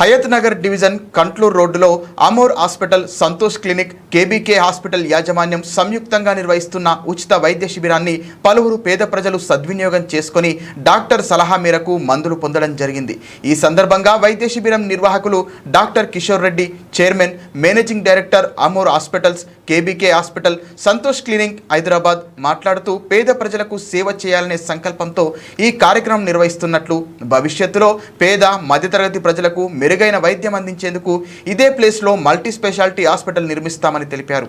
Hayath Nagar division Kantlur రోడ్డులో Amor hospital Santosh clinic KBK hospital యాజమాన్యం సంయుక్తంగా నిర్వహిస్తున్న ఉచిత వైద్య శిబిరాన్ని పలువురు పేద ప్రజలు సద్వినియోగం చేసుకొని డాక్టర్ సలహా మేరకు మందులు పొందడం జరిగింది. ఈ సందర్భంగా వైద్య శిబిరం నిర్వాహకులు doctor Kishore Reddy chairman managing director Amor hospitals KBK hospital Santosh clinic Hyderabad మాట్లాడుతూ పేద ప్రజలకు సేవ చేయాలనే సంకల్పంతో ఈ కార్యక్రమం నిర్వహిస్తున్నట్లు భవిష్యత్తులో పేద మధ్యతరగతి ప్రజలకు మెరుగైన వైద్యం అందించేందుకు ఇదే ప్లేస్లో మల్టీ స్పెషాలిటీ హాస్పిటల్ నిర్మిస్తామని తెలిపారు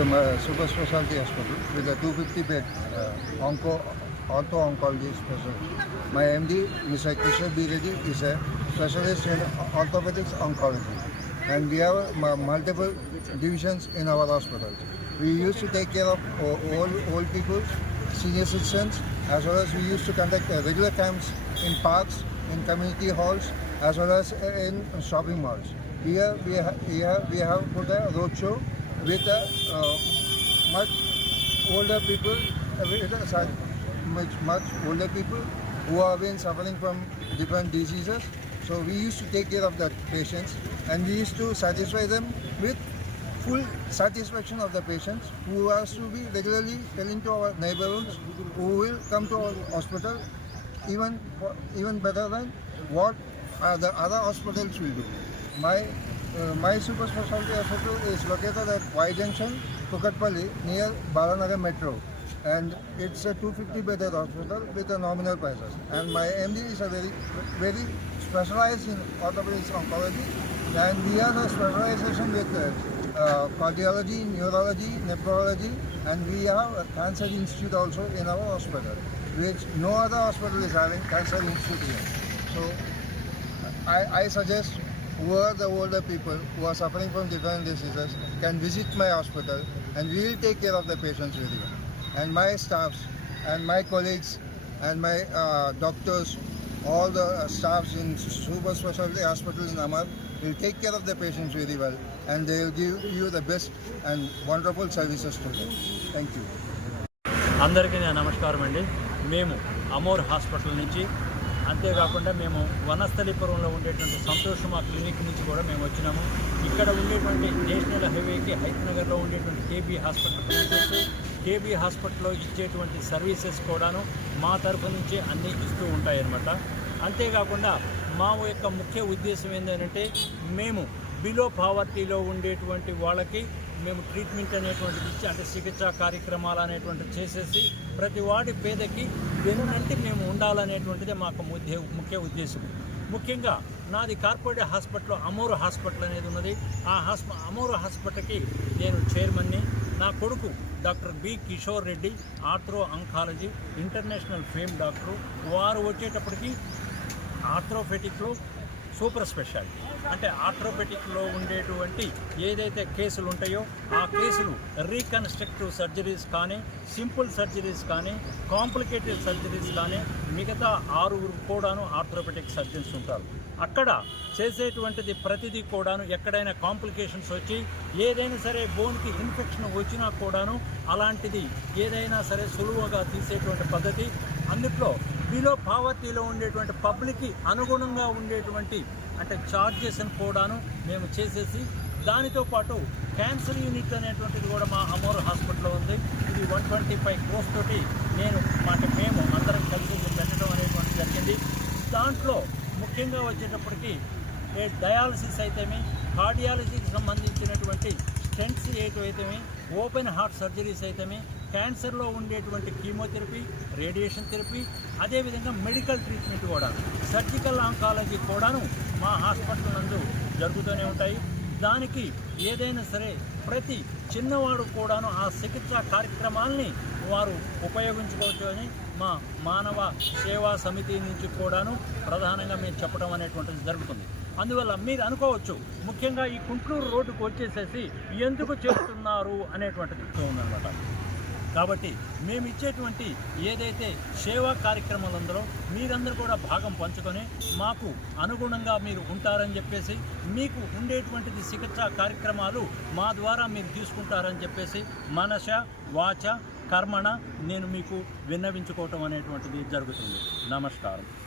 super specialty hospital with a 250 bed uh, onco, ortho oncology specialty. My MD, Mr. Kishore B. Reddy, is a specialist in orthopedics oncology. And we have uh, multiple divisions in our hospitals. We used to take care of old, old people, senior citizens, as well as we used to conduct uh, regular camps in parks, in community halls, as well as uh, in shopping malls. Here we, ha- here we have put a roadshow with uh, much older people, uh, much, much older people who have been suffering from different diseases. So we used to take care of the patients and we used to satisfy them with full satisfaction of the patients who has to be regularly telling to our neighborhoods who will come to our hospital even even better than what uh, the other hospitals will do. My my super specialty hospital is located at Y Junction, Kukatpalli, near Balanagar Metro, and it's a 250 bedded hospital with a nominal prices. And my MD is a very very specialized in orthopedics oncology, and we have a specialization with uh, uh, cardiology, neurology, nephrology, and we have a cancer institute also in our hospital, which no other hospital is having cancer institute here. So I, I suggest who are the older people who are suffering from different diseases can visit my hospital and we will take care of the patients very well. And my staffs and my colleagues and my uh, doctors, all the uh, staffs in super specialty hospital in Amar will take care of the patients very well and they will give you the best and wonderful services to them. Thank you. అందరికీ నా నమస్కారం అండి మేము Amor hospital నుంచి అంతేకాకుండా మేము వనస్థలిపురంలో ఉండేటువంటి సంతోషమా క్లినిక్ నుంచి కూడా మేము వచ్చినాము. ఇక్కడ ఉండేటువంటి నేషనల్ హైవేకి హైతనగర్లో ఉండేటువంటి కేబీ హాస్పిటల్ బ్రాంచెస్ కేబీ హాస్పిటల్లో ఇచ్చేటువంటి సర్వీసెస్ కూడాను మా తరఫు నుంచి అన్నీ ఇస్తూ ఉంటాయన్నమాట. అంతేకాకుండా మా యొక్క ముఖ్య ఉద్దేశం ఏంటంటే మేము బిలో పావర్టీలో ఉండేటువంటి వాళ్ళకి మేము ట్రీట్మెంట్ అనేటువంటిది ఇచ్చి అంటే చికిత్సా కార్యక్రమాలు అనేటువంటివి చేసేసి ప్రతి వాడి పేదకి వెనునంటి మేము ఉండాలనేటువంటిదే మాకు ముఖ్య ముఖ్య ఉద్దేశం. ముఖ్యంగా నాది కార్పొరేట్ హాస్పిటల్ అమోరు హాస్పిటల్ అనేది ఉన్నది. ఆ హాస్ప అమోరు హాస్పిటల్కి నేను చైర్మన్ని నా కొడుకు doctor B Kishore Reddy arthro oncology international fame doctor. వారు వచ్చేటప్పటికి ఆర్థ్రోఫెటిక్లో సూపర్ స్పెషాలిటీ. అంటే ఆర్థ్రోపెటిక్లో ఉండేటువంటి ఏదైతే కేసులు ఉంటాయో ఆ కేసులు రీకన్స్ట్రక్టివ్ సర్జరీస్ కానీ సింపుల్ సర్జరీస్ కానీ కాంప్లికేటెడ్ సర్జరీస్ కానీ మిగతా ఆరుగురు కూడాను ఆర్థ్రోపెటిక్ సర్జన్స్ ఉంటారు. అక్కడ చేసేటువంటిది ప్రతిదీ కూడాను ఎక్కడైనా కాంప్లికేషన్స్ వచ్చి ఏదైనా సరే బోన్కి ఇన్ఫెక్షన్ వచ్చినా కూడాను అలాంటిది ఏదైనా సరే సులువుగా తీసేటువంటి పద్ధతి. అందులో బిలో పావర్టీలో ఉండేటువంటి పబ్లిక్కి అనుగుణంగా ఉండేటువంటి అంటే ఛార్జెస్ని కూడాను మేము చేసేసి దానితో పాటు క్యాన్సర్ యూనిట్ అనేటువంటిది కూడా మా అమోర్ హాస్పిటల్లో ఉంది. ఇది వన్ ట్వంటీ ఫైవ్ క్రోస్ తోటి నేను మాట మేము అందరం కలిసి పెట్టడం అనేటువంటి జరిగింది. దాంట్లో ముఖ్యంగా వచ్చేటప్పటికి ఏ డయాలసిస్ అయితేమి కార్డియాలజీకి సంబంధించినటువంటి స్టెంట్స్ ఏవైతేమి ఓపెన్ హార్ట్ సర్జరీస్ అయితేమి క్యాన్సర్లో ఉండేటువంటి కీమోథెరపీ రేడియేషన్ థెరపీ అదేవిధంగా మెడికల్ ట్రీట్మెంట్ కూడా. సర్జికల్ ఆంకాలజీ కూడాను మా హాస్పిటల్ నందు జరుగుతూనే ఉంటాయి. దానికి ఏదైనా సరే ప్రతి చిన్నవాడు కూడాను ఆ చికిత్సా కార్యక్రమాల్ని వారు ఉపయోగించుకోవచ్చు అని మా మానవ సేవా సమితి నుంచి కూడాను ప్రధానంగా మేము చెప్పడం అనేటువంటిది జరుగుతుంది. అందువల్ల మీరు అనుకోవచ్చు ముఖ్యంగా ఈ కుంట్లూరు రోడ్డుకు వచ్చేసేసి ఎందుకు చేస్తున్నారు అనేటువంటిది ఉందన్నమాట. కాబట్టి మేము ఇచ్చేటువంటి ఏదైతే సేవా కార్యక్రమాలందరూ మీరందరూ కూడా భాగం పంచుకొని మాకు అనుగుణంగా మీరు ఉంటారని చెప్పేసి మీకు ఉండేటువంటిది చికిత్సా కార్యక్రమాలు మా ద్వారా మీరు తీసుకుంటారని చెప్పేసి మనస వాచ కర్మణ నేను మీకు విన్నవించుకోవటం అనేటువంటిది జరుగుతుంది. నమస్కారం.